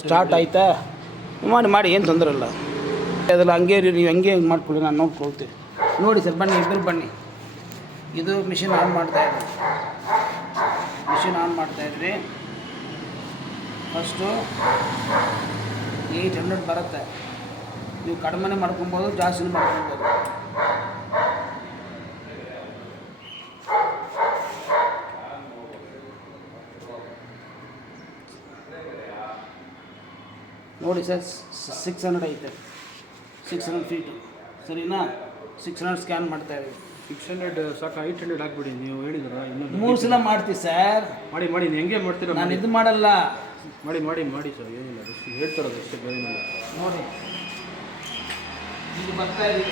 Start ಆಯಿತಾ? ಮಾಡಿ ಏನು ತೊಂದರೆ ಇಲ್ಲ. ಅದೆಲ್ಲ ಹಂಗೆ ನೀವು ಹಂಗೆ ಮಾಡ್ಕೊಳ್ಳಿ, ನಾನು ನೋಡ್ಕೊಳ್ತೀನಿ. ನೋಡಿ ಸರ್, ಬನ್ನಿ, ಇಬ್ಬರು ಬನ್ನಿ. ಇದು ಮಿಷಿನ್ ಆನ್ ಮಾಡ್ತಾಯಿದ್ರಿ. ಫಸ್ಟು 800 ಬರುತ್ತೆ. ನೀವು ಕಡಿಮೆ ಮಾಡ್ಕೊಬೋದು, ಜಾಸ್ತಿ ಮಾಡ್ಕೊಬೋದು. ನೋಡಿ ಸರ್, 600 ಐತೆ, 600 ಫೀಟು, ಸರಿನಾ? 600 ಸ್ಕ್ಯಾನ್ ಮಾಡ್ತಾಯಿದ್ದೀವಿ. 600 ಸಾಕು, 800 ಹಾಕ್ಬಿಡಿ. ನೀವು ಹೇಳಿದ್ರ ಇನ್ನೊಂದು 3 ಸಲ ಮಾಡ್ತೀವಿ ಸರ್. ಮಾಡಿ ನೀವು ಹೆಂಗೆ ಮಾಡ್ತೀರಾ? ನಾನು ಇದು ಮಾಡಲ್ಲ. ಮಾಡಿ ಸರ್, ಏನಿಲ್ಲ, ಎಷ್ಟು ಹೇಳ್ತಾರದು ಅಷ್ಟೇ, ಏನಿಲ್ಲ. ನೋಡಿ, ಇದು ಬರ್ತಾ ಇದೆ.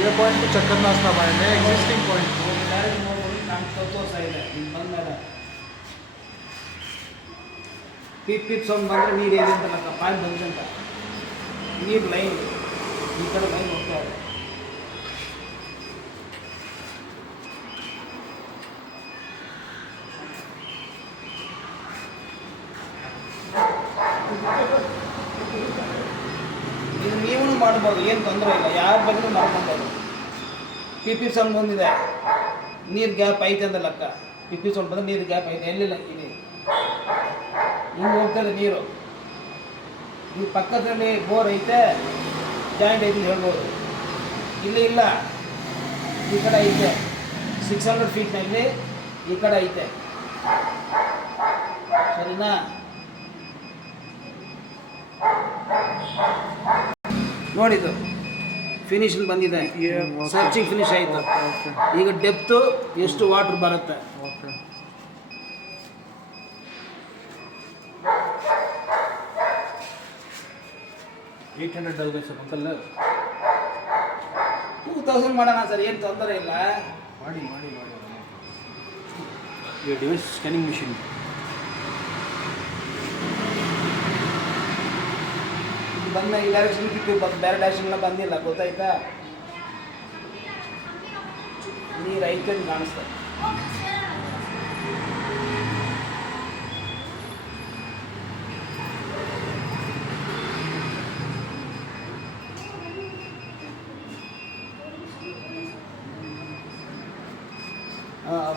ये पॉइंट तो चक्कर नाश्ता पाएंगे, एग्जिस्टिंग पॉइंट ಡೈರೆಕ್ಟ್ ನೋಡ್ಬೋದು, ನಾನು ತೋರಿಸ್ತಾ ಇದೆ. ಇಲ್ಲಿ ಬಂದಾಗ ಪಿಪ್ ಸೌಂಡ್ ಬಂದರೆ ನೀರು ಇದೆ ಅಂತ ಲೆಕ್ಕ, ಪಾಯಿಂಟ್ ಬಂದಿದೆ ಅಂತ. ನೀರು ಲೈನ್ ಈ ಕಡೆ ಲೈನ್ ಹೋಗ್ತಾ ಇದೆ. ಇದು ನೀವು ಮಾಡ್ಬೋದು, ಏನು ತೊಂದರೆ ಇಲ್ಲ, ಯಾರ ಬಗ್ಗೆ ಮಾಡ್ಕೊಬೋದು. ಪಿಪ್ ಸೌಂಡ್ ಬಂದಿದೆ, ನೀರು ಗ್ಯಾಪ್ ಐತೆ ಅಂತ ಲೆಕ್ಕ. ಪಿಪ್ ಸೌಂಡ್ ಬಂದರೆ ನೀರು ಗ್ಯಾಪ್ ಐತೆ, ಎಲ್ಲಿಲ್ಲ ಇದೆ, ಹಿಂಗೆ ಹೋಗ್ತದೆ ನೀರು. ಈ ಪಕ್ಕದಲ್ಲಿ ಬೋರ್ ಐತೆ, ಜಾಯಿಂಟ್ ಐತೆ ಹೇಳ್ಬೋದು. ಇಲ್ಲಿ ಇಲ್ಲ, ಈ ಕಡೆ ಐತೆ, 600 ಫೀಟ್ನಲ್ಲಿ ಈ ಕಡೆ ಐತೆ, ಸರಿನಾ? ನೋಡಿದ್ದು ಫಿನಿಶಿಂಗ್ ಬಂದಿದೆ, ಸರ್ಚಿಂಗ್ ಫಿನಿಶ್ ಆಯಿತು. ಈಗ ಡೆಪ್ತು ಎಷ್ಟು ವಾಟ್ರ್ ಬರುತ್ತೆ. $800 ಸರ್, ಅಂತಲ್ಲ 2000 ಮಾಡೋಣ ಸರ್, ಏನು ತೊಂದರೆ ಇಲ್ಲ. ಮಾಡಿ ಈ ಡಿವೈಸ್ ಸ್ಕ್ಯಾನಿಂಗ್ ಮಿಷಿನ್ ಬಂದ ಈ ಡೈರೆಕ್ಷನ್ ಕಿತ್ತು, ಬೇರೆ ಡೈರೆಕ್ಷನ್ ಬಂದಿಲ್ಲ, ಗೊತ್ತಾಯ್ತಾ? ನೀರು ಐತೆ ಅಂತ ಕಾಣಿಸ್ತದೆ.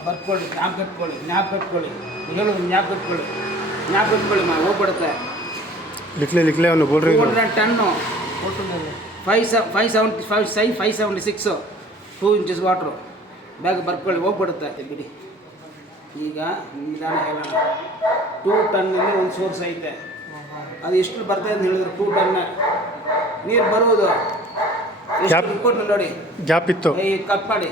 ಬರ್ಕೊಳ್ಳಿ, ಜ್ಞಾಪ ಕಟ್ಕೊಳ್ಳಿ, ಹೇಳೋದು ಜ್ಞಾಪ ಕಟ್ಕೊಳ್ಳಿ, ಹೋಗ್ಬಿಡುತ್ತೆ. लिखले ಅವನು ಬೋಲ್ರಿ 200 ಟನ್ನು, 576 2 ಇಂಚಸ್ ವಾಟ್ರು. ಬ್ಯಾಗ್ ಬರ್ಕೊಳ್ಳಿ, ಹೋಗ್ಬಿಡುತ್ತೆ. ಬಿಡಿ, ಈಗ ನಿಧಾನ ಹೇಳೋಣ. 2 ಟನ್ನಲ್ಲಿ ಒಂದು ಸೋರ್ಸ್ ಐತೆ, ಅದು ಎಷ್ಟು ಬರ್ತದೆ ಅಂತ ಹೇಳಿದ್ರು. 2 ಟನ್ ನೀರು ಬರುವುದು ಎಷ್ಟು ರಿಪೋರ್ಟ್ ನೋಡಿ, ಗ್ಯಾಪ್ ಇತ್ತು, ಕಟ್ ಮಾಡಿ.